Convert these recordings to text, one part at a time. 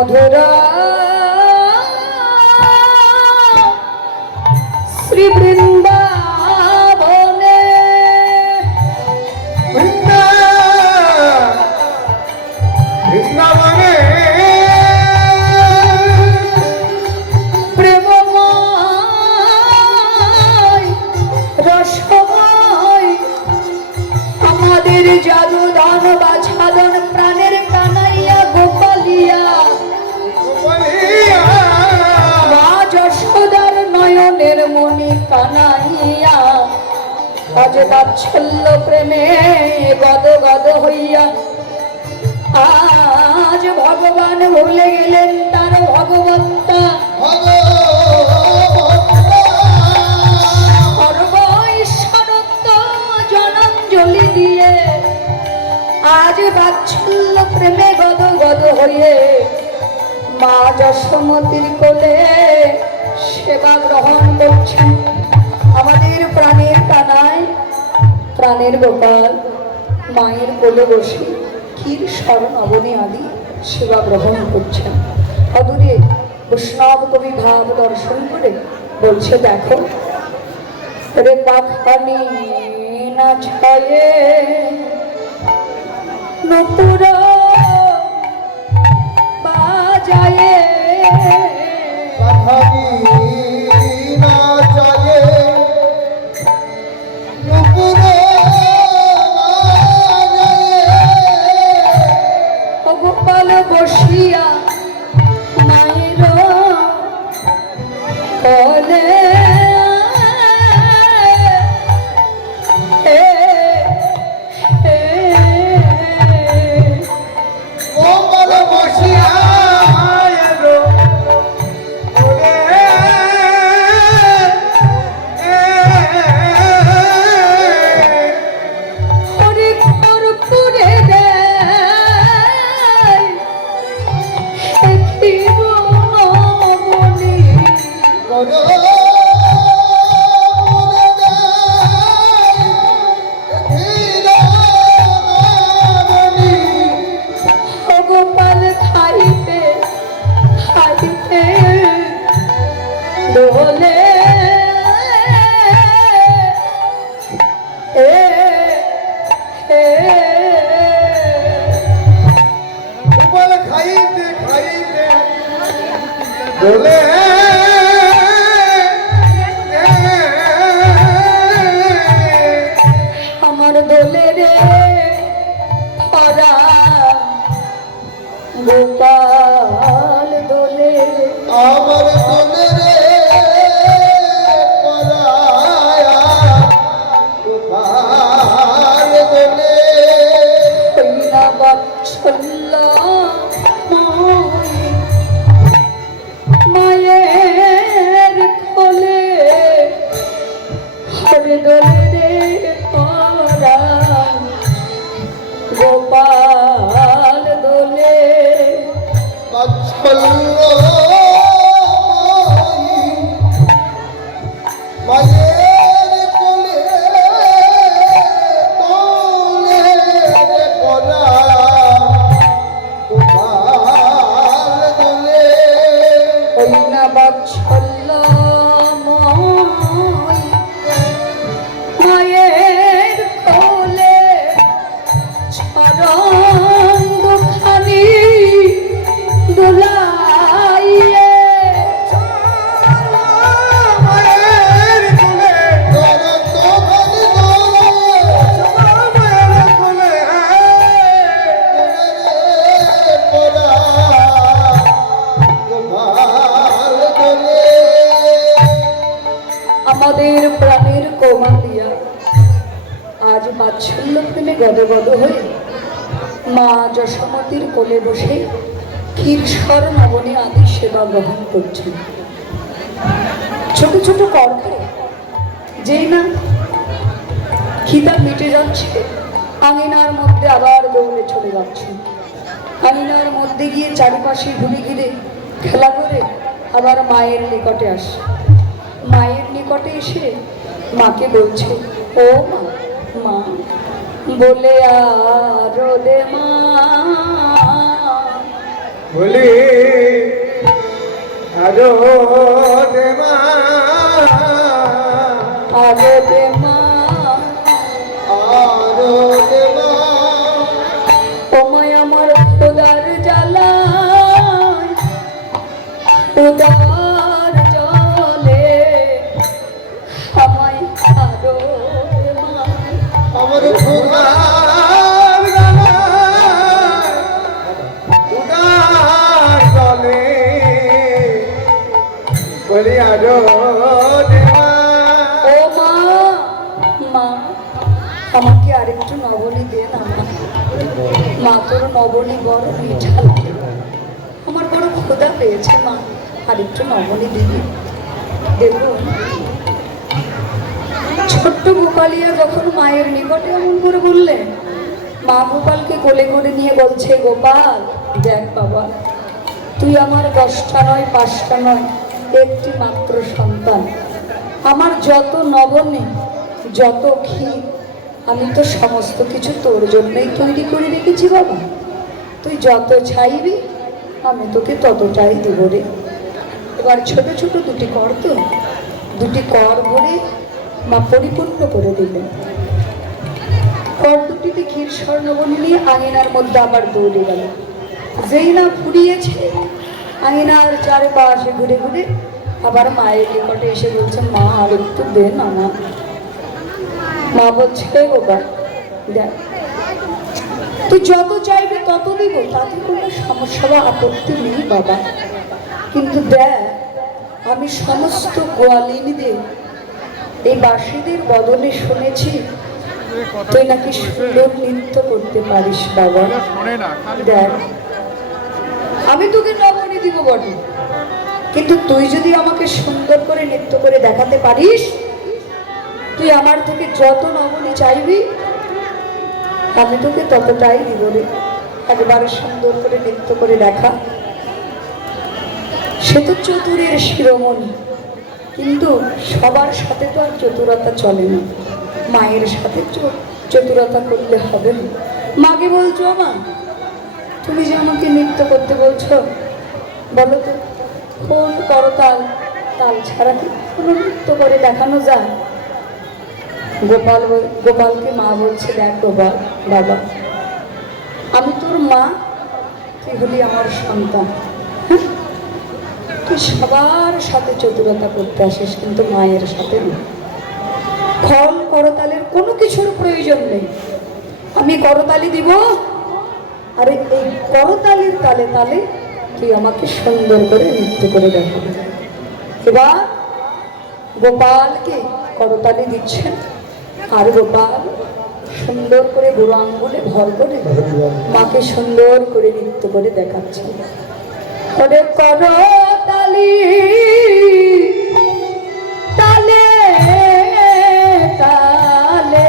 মধুরা শ্রী বৃন্দাবনে বৃন্দাবনে প্রেমময় রসময় আমাদের জাদু দান বাছাদন প্রাণের কানাইয়া গোপালিয়া মা যশোদার নয়নের মণি কানাইয়া আজ বাৎসল্য প্রেমে গদ গদ হইয়া আজ ভগবান ভুলে গেলেন তার ভগবত্তা সর্ব ঈশ্বরত্ব জনাঞ্জলি দিয়ে আজ বাৎসল্য প্রেমে গদ গদ হয়ে মা যশোমতির কোলে সেবা গ্রহণ করছেন। আমাদের প্রাণের কানায় প্রাণের গোপাল মায়ের কোলে বসে ক্ষীর স্মরণ অবনী আদি সেবা গ্রহণ করছেন। অদূরে বৈষ্ণব কবি ভাব দর্শন করে বলছে, দেখো রে পাখানি না ছায়ে নপুর বাজায়ে গোপাল বসিয়া মায়ের কোলে গোপাল খাইতে খাইতে দোলে গোপাল খাইতে খাইতে দোলে আমার দোলে রে গোপাল দোলে আমার দোলে রে গোপাল দোলে কইনা বাৎসল্য মায়ের কোলে হরে দোলে রে গোপাল দোলে বাৎসল্য মায়ের কোলে দোলে পরা গোপাল দোলে ওই না বাৎসল্য মায়ের কোলে চরণ দুখানি দুলাইয়ে মায়ের কোলে চরণ দুখানি মায়ের কোলে পরা গোপাল দোলে আমাদের প্রাণের কৌমালিয়া আজ বাৎসল্য প্রেমে গদগদ হয়ে মা যশোমতির কোলে বসে ক্ষীরস্বর নবনী আদি সেবা গ্রহণ করছেন। ছোট ছোট কর্কে যেই না খিদা মিটে যাচ্ছে আঙিনার মধ্যে আবার দৌড়ে চলে যাচ্ছে। আঙিনার মধ্যে গিয়ে চারিপাশে ঘুরে ঘিরে খেলা করে আবার মায়ের নিকটে আসে। মায়ের নিকটে এসে মাকে বলছে, ও মা মা বলে আরো দে মা বলি আরো দেমা আরে রে মা আরো দেমা তোমায় আমার খোদার জ্বালায় উদার জলে আমায় আরো রে মা আমার খোদার উদার জলে বলি আরো দেমা ও মা মা আমাকে আরেকটু নবনী দে না মা মা তোর নবনী বড় মিঠা লাগে। আমার বড় ক্ষুধা পেয়েছে মা আরেকটু নবনী দিবি। দেখুন ছোট্ট গোপালিয়া যখন মায়ের নিকটে এমন করে বললেন, মা গোপালকে কোলে করে নিয়ে বলছে, গোপাল দেখ বাবা, তুই আমার 10টা নয় 5টা নয় একটি মাত্র সন্তান। আমার যত নবনী যত ক্ষীর আমি তো সমস্ত কিছু তোর জন্যই তৈরি করে রেখেছি বাবা। তুই যত চাইবি আমি তোকে ততটাই দেব রে। এবার ছোট ছোট দুটি কর তো, দুটি কর ভরে মা পরিপূর্ণ করে দিলেন। কর দুটিতে ক্ষীর স্বর্ণবনী নিয়ে আঙিনার মধ্যে আবার দৌড়ে গেল। যেই না ফুরিয়েছে আঙিনার চারপাশে ঘুরে ঘুরে আবার মায়ের নিকটে এসে বলছে, মা আর একটু দে না মা। মা বলছে, বাবা দেখ তুই যত চাইবে তত দিব, তাতে কোনো সমস্যা বা আপত্তি নেই বাবা, কিন্তু দেখ আমি সমস্ত গোয়ালিনীদের এই বাসীদের বদলে শুনেছি তুই নাকি সুন্দর নৃত্য করতে পারিস বাবা। দেখ আমি তোকে নবনী দিব বটে, কিন্তু তুই যদি আমাকে সুন্দর করে নৃত্য করে দেখাতে পারিস, তুই আমার থেকে যত নবনী চাইবি আমি তোকে ততটাই দিব রে। একবারে সুন্দর করে নৃত্য করে দেখা। সে তো চতুরের শিরোমণি, কিন্তু সবার সাথে তো আর চতুরতা চলে না, মায়ের সাথে চতুরতা করলে হবে না। মাকে বলছো, মা তুমি যে আমাকে নৃত্য করতে বলছো, বলো তো কোন করতাল তাল ছাড়া কি কোনো নৃত্য করে দেখানো যায়? গোপালকে মা বলছে, দেখ গোপাল বাবা, আমি তোর মা, তুই হলি আমার সন্তান। হ্যাঁ, তুই সবার সাথে চতুরতা করতে আসিস, কিন্তু মায়ের সাথে না। খল করতালের কোনো কিছুর প্রয়োজন নেই, আমি করতালি দিব, আর এই করতালির তালে তালে তুই আমাকে সুন্দর করে নৃত্য করে দেখাবি। এবার গোপালকে করতালি দিচ্ছেন, আর গোপাল সুন্দর করে বুড়ো আঙ্গুলে ভর করে মাকে সুন্দর করে নৃত্য করে দেখাচ্ছে। ওরে করতালি তালে তালে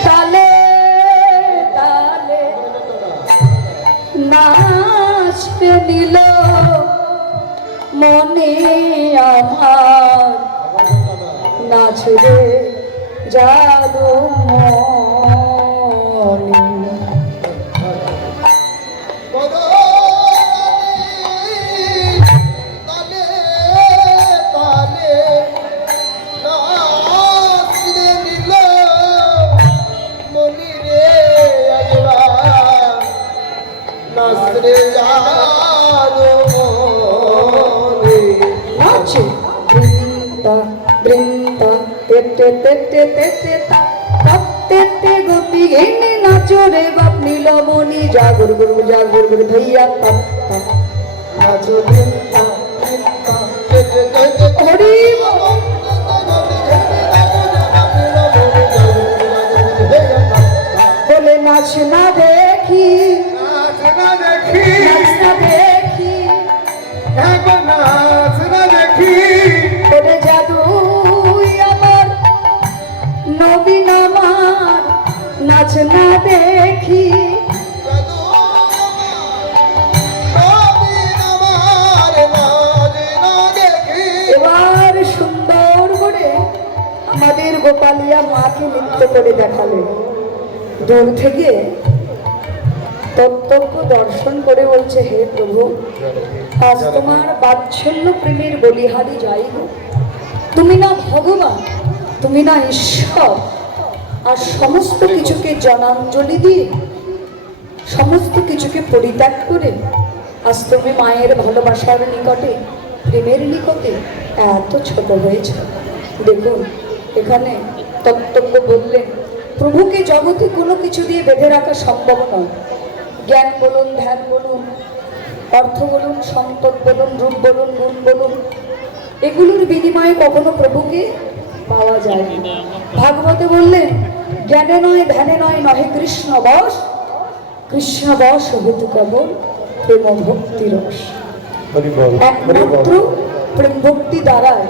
তালে তালে নাচতে দিল মনে আমার, নাচরে জাদু মনে। নাচে বৃন্দা বৃন্দা তেতে তেতে তেতে তেতে গোপী ঘিনি নাচো রে বাপ নীলমণি, জাগর গুরু জাগর গুরু ধৈয়া নাচো বৃন্দা বৃন্দা তেতে তেতে হরি বলে নাচ না দেখি, নাচ না দেখি, নাচ না দেখি, নাচ না দেখি, বলে জাদু আমার নবীন আমার, নাচ না দেখি, এবার সুন্দর করে আমাদের গোপালিয়া মাকে নৃত্য করে দেখালেন। দূর থেকে তত্ত্বজ্ঞ দর্শন করে বলছে, হে প্রভু, আজ তোমার বাৎসল্য প্রেমের বলিহারি যাই গো। তুমি না ভগবান, তুমি না ঈশ্বর, আর সমস্ত কিছুকে জনাঞ্জলি দিয়ে, সমস্ত কিছুকে পরিত্যাগ করে আজ তুমি মায়ের ভালোবাসার নিকটে, প্রেমের নিকটে এত ছোট হয়েছে। দেখুন, এখানে তত্ত্বজ্ঞ বললেন, প্রভুকে জগতে কোনো কিছু দিয়ে বেঁধে রাখা সম্ভব নয়। জ্ঞান বলুন, ধ্যান বলুন, অর্থ বলুন, সম্পদ বলুন, রূপ বলুন, গুণ বলুন, এগুলোর বিনিময়ে কখনো প্রভুকে পাওয়া যায় না। ভাগবতে বললেন, জ্ঞানে নয়, ধ্যানে নয়, নহে কৃষ্ণ বশ, কৃষ্ণ বশ হইতে কেবল প্রেম ভক্তি রস। একমাত্র প্রেম ভক্তি দ্বারাই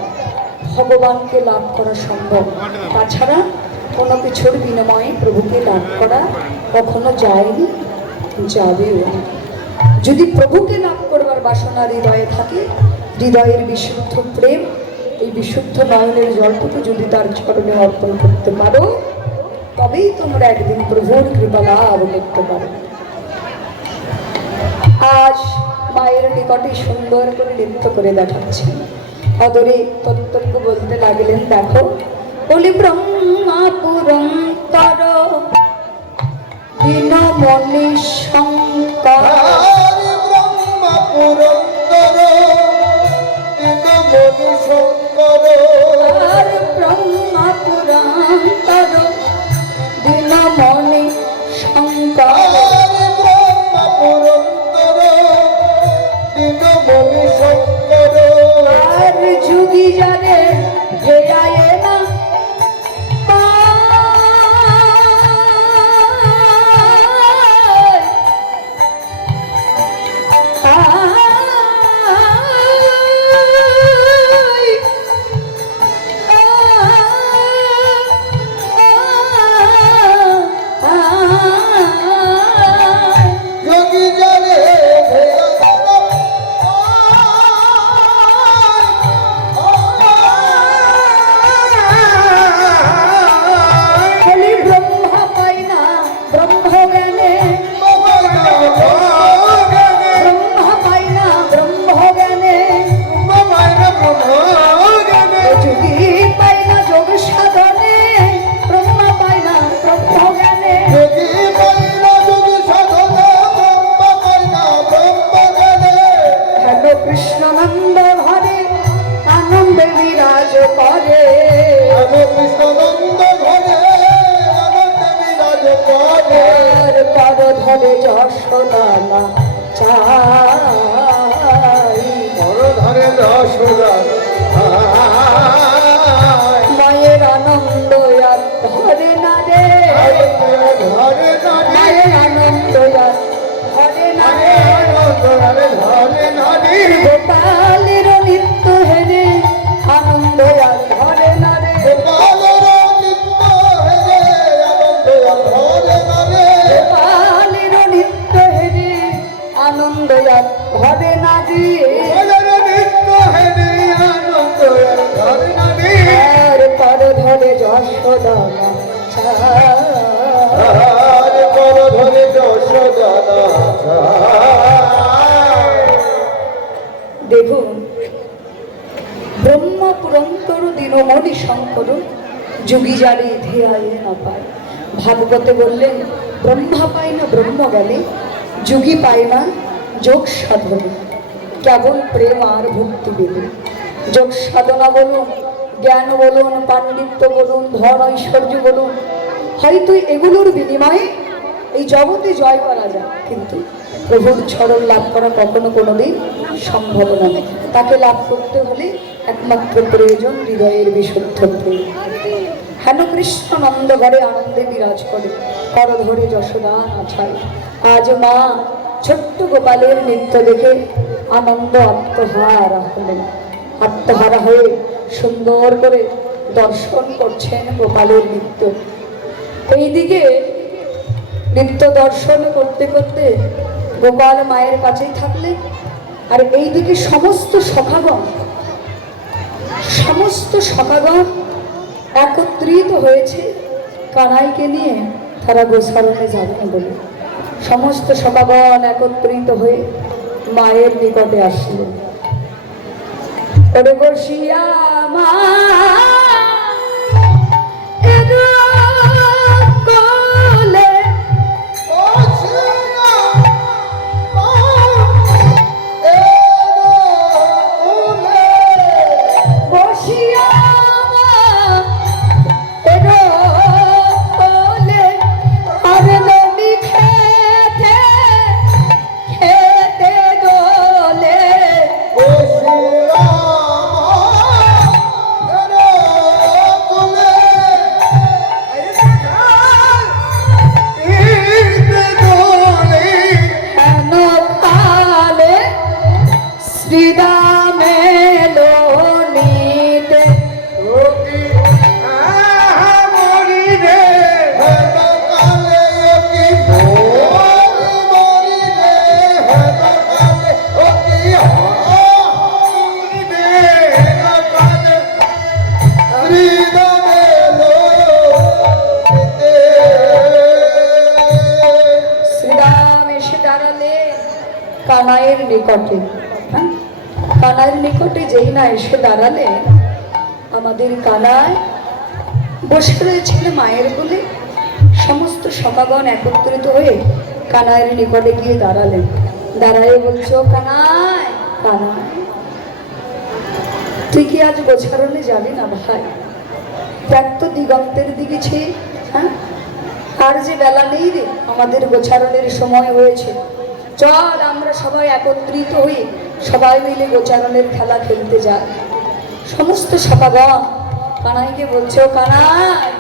ভগবানকে লাভ করা সম্ভব। তাছাড়া কোনো কিছুর বিনিময়ে প্রভুকে লাভ করা কখনো যায়নি, যাবেও না। যদি প্রভুকে লাভ করবার বাসনা হৃদয়ে থাকে, হৃদয়ের বিশুদ্ধ প্রেম, এই বিশুদ্ধ নয়নের জলটুকু যদি তার চরণে অর্পণ করতে পারো, তবেই তোমরা একদিন প্রভুর কৃপা লাভ করতে পারো। আজ মায়ের নিকটে সুন্দর করে নৃত্য করে দেখাচ্ছেন। অদরে তত্ত্বজ্ঞ বলতে লাগলেন, দেখো, বলি ব্রহ্মা পুরন্তর দীনমণি শঙ্কর, ব্রহ্মা পুরন্দর দীনমণি শঙ্কর, আর ব্রহ্মা পুরন্তর দীনমণি শঙ্কর, ব্রহ্মা পুরন্দর দীনমণি শঙ্কর, আর যুগি যারে হেরায় না যোগী জানে বলি ব্রহ্মা পাই না ব্রহ্ম জ্ঞানে, ব্রহ্মা পাই না ব্রহ্ম জ্ঞানে, যুগি পাই না যোগ সাধনে, ব্রহ্মা পাই না ব্রহ্ম জ্ঞানে। হেন কৃষ্ণানন্দ ঘরে আনন্দে বিরাজ করে, আর পর ধরে যশোদানা চাই, মায়ের আনন্দ আর ধরে না রে, মায়ের আনন্দ আর ধরে না রে, গোপালের নিত্য হেরে আনন্দ আর ধরে না রে, গোপালের নিত্য হেরে আনন্দ আর ধরে না রে, আর পর ধরে যশোদানা চাই। দেখুন, ব্রহ্মা পুরন্তর দীনমণি শঙ্কর, যুগী যারে ধ্যায় না পায়। ভাগবতে বললেন, ব্রহ্মা পায় না ব্রহ্ম জ্ঞানে, যুগী পায় না যোগ সাধনে, কেবল প্রেম আর ভক্তি বেদে। যোগ সাধনা বলুন, জ্ঞান বলুন, পাণ্ডিত্য বলুন, ধন ঐশ্বর্য বলুন, হয়তো এগুলোর বিনিময়ে এই জগতে জয় করা যায়, কিন্তু প্রভুর চরণ লাভ করা কখনো কোনোদিন সম্ভব নয়। তাকে লাভ করতে হলে একমাত্র প্রয়োজন হৃদয়ের বিশুদ্ধ প্রেম। হেন কৃষ্ণ নন্দ ঘরে আনন্দে বিরাজ করে, কর ধরে যশোদা নাচায়। আজ মা ছোট্ট গোপালের নৃত্য দেখে আনন্দ আত্মহারা হলেন। আত্মহারা হয়ে সুন্দর করে দর্শন করছেন গোপালের নৃত্য। এইদিকে নৃত্য দর্শন করতে করতে গোপাল মায়ের কাছেই থাকলেন, আর এইদিকে সমস্ত সখাগণ একত্রিত হয়েছে কানাইকে নিয়ে তারা গোসারণে যাবে না বলে সমস্ত সভাগণ একত্রিত হয়ে মায়ের নিকটে আসলো। ওরে বসিয়া মা কোলে বসিয়া কোলে আর নবী খেতে খেতে দোলে হেন কালে শ্রীরামে লোনিতে শ্রীরাম এসে দাঁড়ালে কানাইয়ের নিকটে। হ্যাঁ, কানাইয়ের নিকটে যেই না এসে দাঁড়ালে আমাদের কানাই বসে রয়েছিল মায়ের কোলে। সমস্ত সখাগণ একত্রিত হয়ে কানাইয়ের নিকটে গিয়ে দাঁড়ালেন। দাঁড়ায় বলছো, কানাই কানাই তুই কি আজ গোছারণে যাবি না ভাই? দেখ তো দিগন্তের দিকে ছে। হ্যাঁ, আর যে বেলা নেই রে, আমাদের গোছারণের সময় হয়েছে। চল আমরা সবাই একত্রিত হয়ে সবাই মিলে গোচারণের খেলা খেলতে যায়। সমস্ত সভাগণ কানাইকে বলছো, কানাই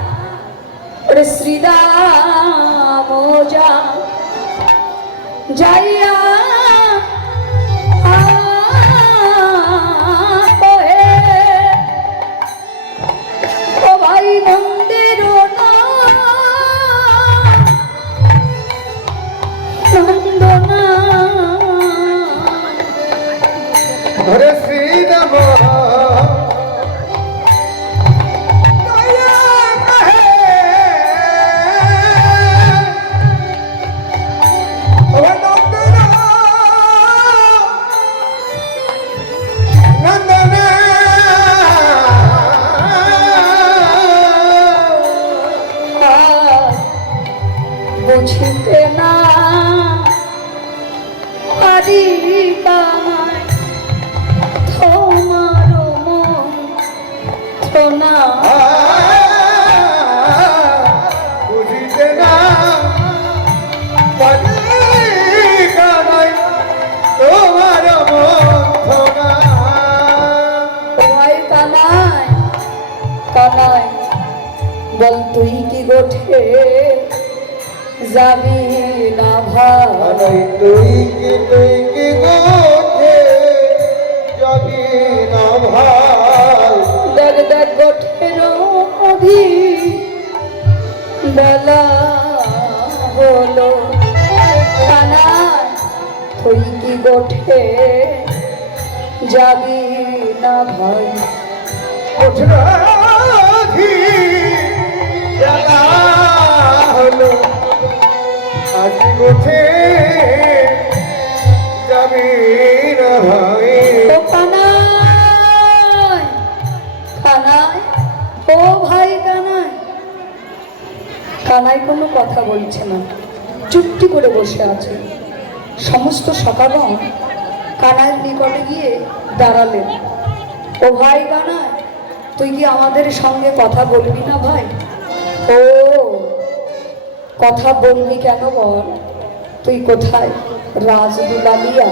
ওরে শ্রীরাম যা যাইয়া ও ভাই নন্দের নন্দনা হরে শ্রীরাম বুঝিতে না পারি কানাই তোমার মন্ত্রণা। বুঝিতে না পারি কানাই তোমার মন্ত্রণা। ভাই কানাই কানাই বল তুই কি গোঠে যাবি না ভাই? তুই কি গোঠে যাবি না ভাই? দেখ দেখ গোঠের অধি বেলা হলো। কানাই তুই কি গোঠে যাবি না ভাই? কোঠরাধি বেলা হলো, আজ গোঠে যাবি না ভাই? ও কানাই কানাই ও ভাই কানাই। কানাই কোনো কথা বলছে না, চুপটি করে বসে আছে। সমস্ত সখাগণ কানাইয়ের নিকটে গিয়ে দাঁড়ালেন। ও ভাই কানাই তুই কি আমাদের সঙ্গে কথা বলবি না ভাই? ও কথা বলবি কেন বল? তুই কোথায় রাজদুলালিয়া?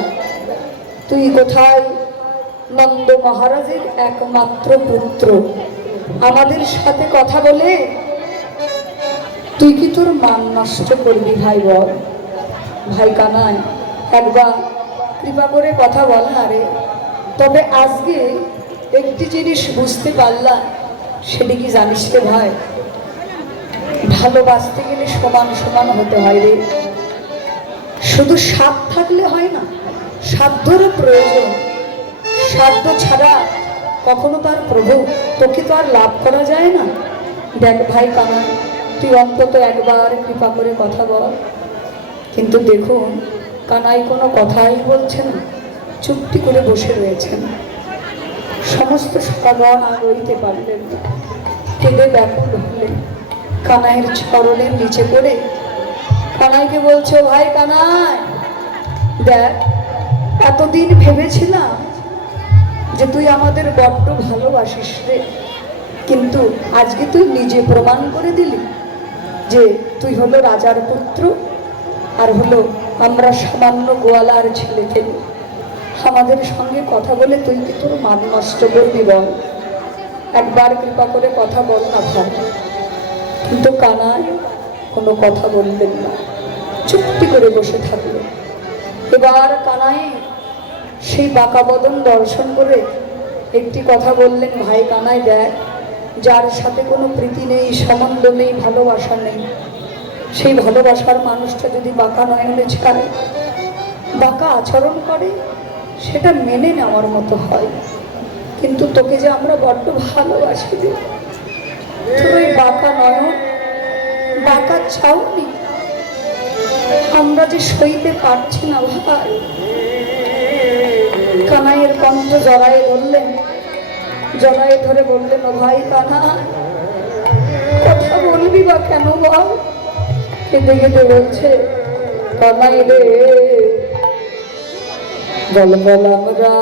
তুই কোথায় নন্দ মহারাজের একমাত্র পুত্র? আমাদের সাথে কথা বলে তুই কি তোর মান নষ্ট করবি ভাই বল? ভাই কানাই একবার কৃপা করে কথা বল না রে। তবে আজকে একটি জিনিস বুঝতে পারলাম, সেটি কি জানিস রে ভাই? ভালোবাসতে গেলে সমান সমান হতে হয় রে। শুধু সাধ থাকলে হয় না, সাধ্যরও প্রয়োজন। সাধ্য ছাড়া কখনো তার প্রভু তোকে তো আর লাভ করা যায় না। দেখ ভাই কানাই তুই অন্তত একবার কৃপা করে কথা বল। কিন্তু দেখুন, কানাই কোনো কথাই বলছেন না, চুপটি করে বসে রয়েছেন। সমস্ত সখাগণ আর রইতে পারলেন না, কেঁদে ব্যাকুল হলেন। কানাইয়ের চরণের নিচে পড়ে কানাইকে বলছে, ভাই কানাই, দেখ, এতদিন ভেবেছিলাম যে তুই আমাদের বড্ড ভালোবাসিস রে, কিন্তু আজকে তুই নিজে প্রমাণ করে দিলি যে তুই হলো রাজার পুত্র আর হলো আমরা সামান্য গোয়ালার ছেলে থেকে। আমাদের সঙ্গে কথা বলে তুই কি তোর মান নষ্ট করবি? বল, একবার কৃপা করে কথা বল না ভাই। কিন্তু কানাই কোনো কথা বললেন না, চুপটি করে বসে থাকলো। এবার কানাই সেই বাঁকা বদন দর্শন করে একটি কথা বললেন, ভাই কানাই, দেখ, যার সাথে কোনো প্রীতি নেই, সম্বন্ধ নেই, ভালোবাসা নেই, সেই ভালোবাসার মানুষটা যদি বাঁকা নয়নে ছাড়ে, বাঁকা আচরণ করে, সেটা মেনে নেওয়ার মতো হয়। কিন্তু তোকে যে আমরা বড্ড ভালোবাসি রে, তোর ওই বাঁকা নয়ন, বাঁকা চাউনি আমরা যে সইতে পারছি না ভাই। কানাইয়ের কণ্ঠ জড়ায়ে ধরলেন, জড়ায়ে ধরে বললেন, ও ভাই কানাই, কথা বলবি বা কেন বল? কেঁদে কেঁদে বলছে, কানাই রে, বল বল আমরা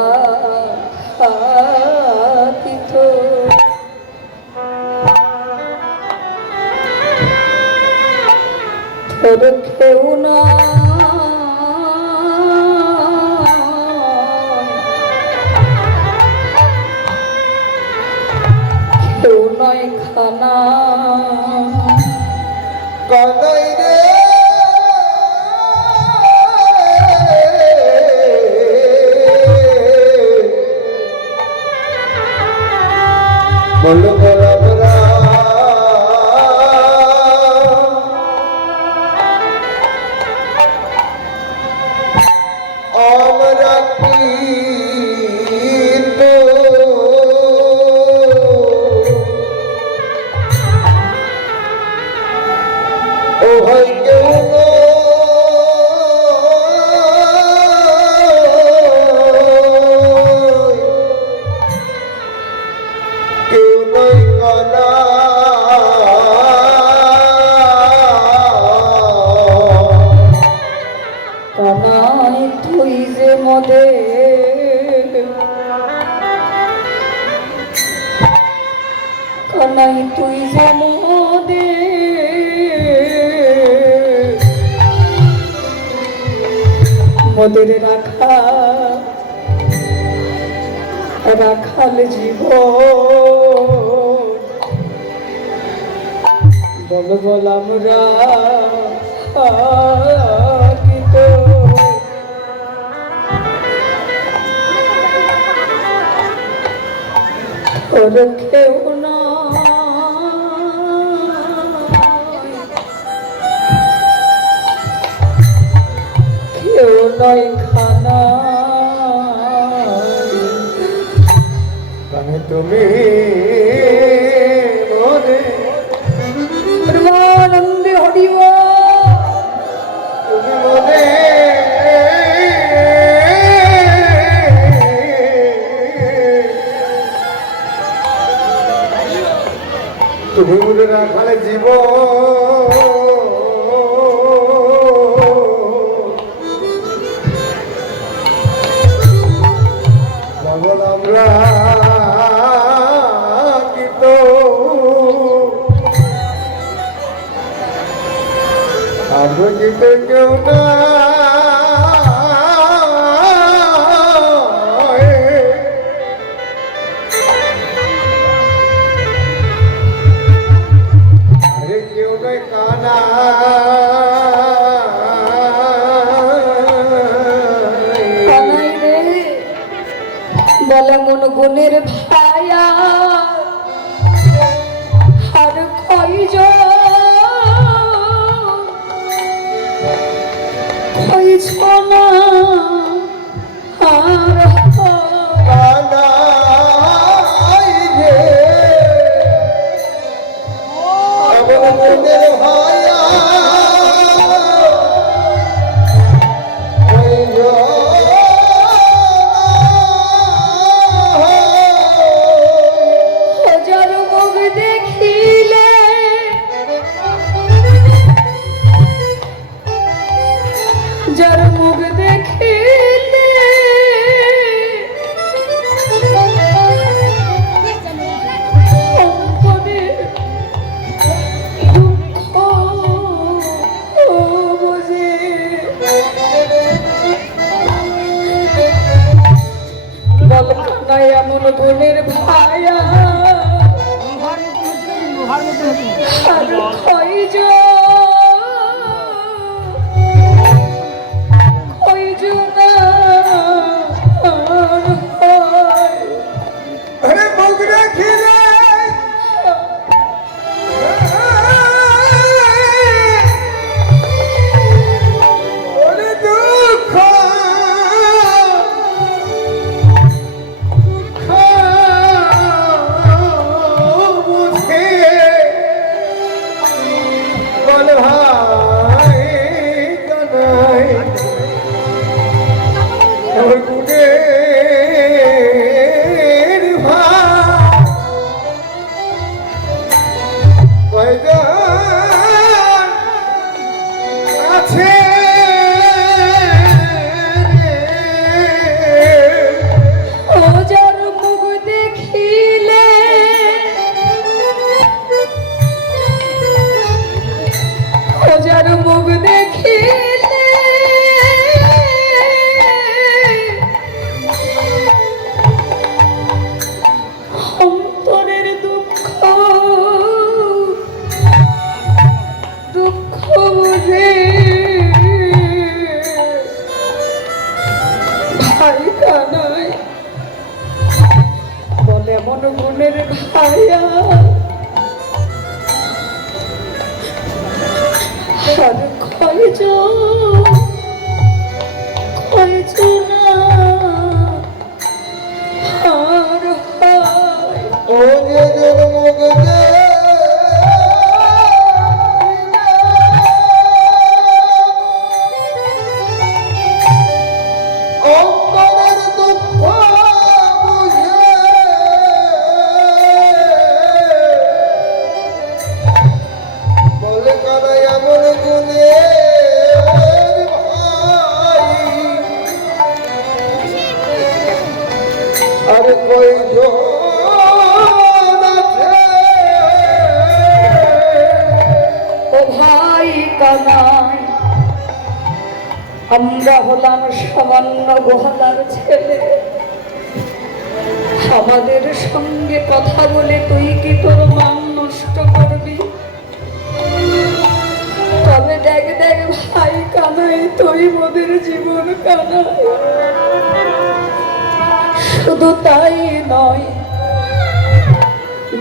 তোর কেউ না, কেউ নয় খানা। কানাই রে, বলো বল আমরা কি তো ও ভাই কেউ কেউ নয় কানা। কানাই তুই যে মদে, কানাই তুই যে মদে, মদের রাখা রাখাল জীব, বল বল আমরা কি তো তোর কেউ না, কেউ নয় খানা। কানে তুমি মনে প্রেমানন্দে হরিব, তুমি মনে তুমি মনে রাখালে জীবন বল আমরা কি তো আমরা কি তো কেউ না। আরে কেউ নয় কানা। কানাই রে, বলা মন গুণের ভায়া আর কইছ না আর কানাই রে, আমার মনের না এমন গুণের ভায়া আর কয়জন আর হয়। আরে মুখ রাখিলে ওরে দুঃখ বুঝে বল ভাই কানাই ওর গুণের ভাই কয়জন আছে ও যার মুখ দেখিলে ও যার মুখ দেখিলে অন্তরের দুঃখ দুঃখ বুঝে ভাই কানাই বলে এমন গুণের ভাইয়া আর কয়জন আর হয়। ও যে মুখ অন্তরের দুঃখ বুঝে বলে কারা এমন গুণে আরে কয়জন আছে ও ভাই কানাই আমরা হলাম সামান্য গোহালার ছেলে আমাদের সঙ্গে কথা বলে তুই কি তোর মান নষ্ট করবি? তবে দেখ দেখ ভাই কানাই তুই মোদের জীবন কানাই শুধু তাই নয়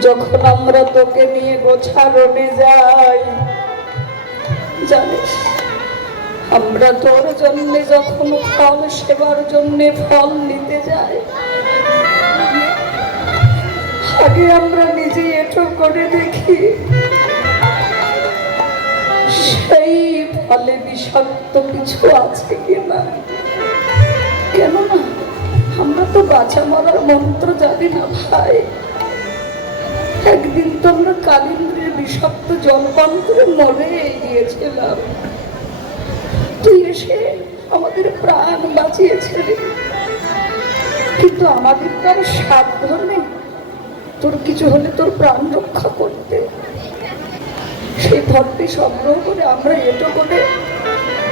যখন আমরা তোকে নিয়ে গোছারণে যাই জানিস আমরা তোর জন্য যখন ফল সেবার জন্য ফল নিতে যাই আগে আমরা নিজে এটো করে দেখি সেই ফলে বিষাক্ত কিছু আছে কিনা। কেননা আমরা তো বাঁচা মরার মন্ত্র জানি না ভাই। একদিন তো আমরা কালিন্দ্রের বিষাক্ত জলপান করে মরে গিয়েছিলাম, তুই এসে আমাদের প্রাণ বাঁচিয়েছিলি, কিন্তু আমাদের তো আর সাধ্য নেই তোর কিছু হলে তোর প্রাণ রক্ষা করতে। সেই ধরটি সংগ্রহ করে আমরা এটো করে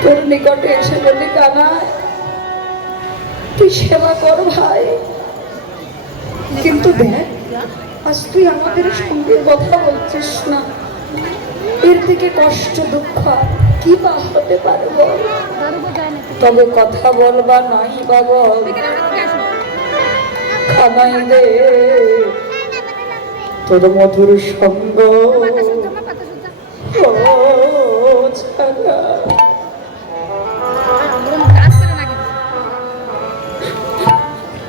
তোর নিকটে এসে বলি কানাই তুই সেবা কর ভাই। কিন্তু দেখ আজ তুই আমাদের সঙ্গে কথা বলছিস না, এর থেকে কষ্ট দুঃখ কি বা হতে পারে বল? তবে কথা বলবা নাই বা বল কানাই রে, তোর মধুর সঙ্গ ছাড়া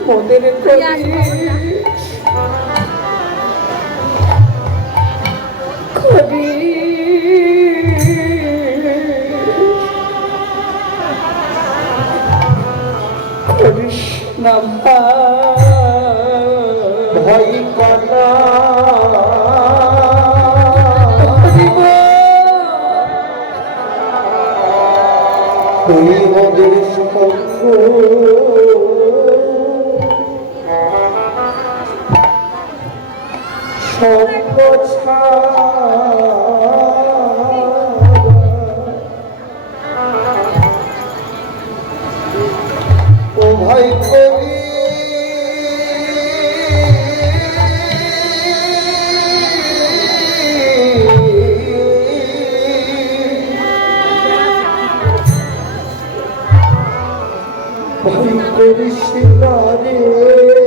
মোদের করিস না ভাই কানা তুই মোদের সঙ্গ সঙ্গ ও ভাই কবি ভাই করিস না রে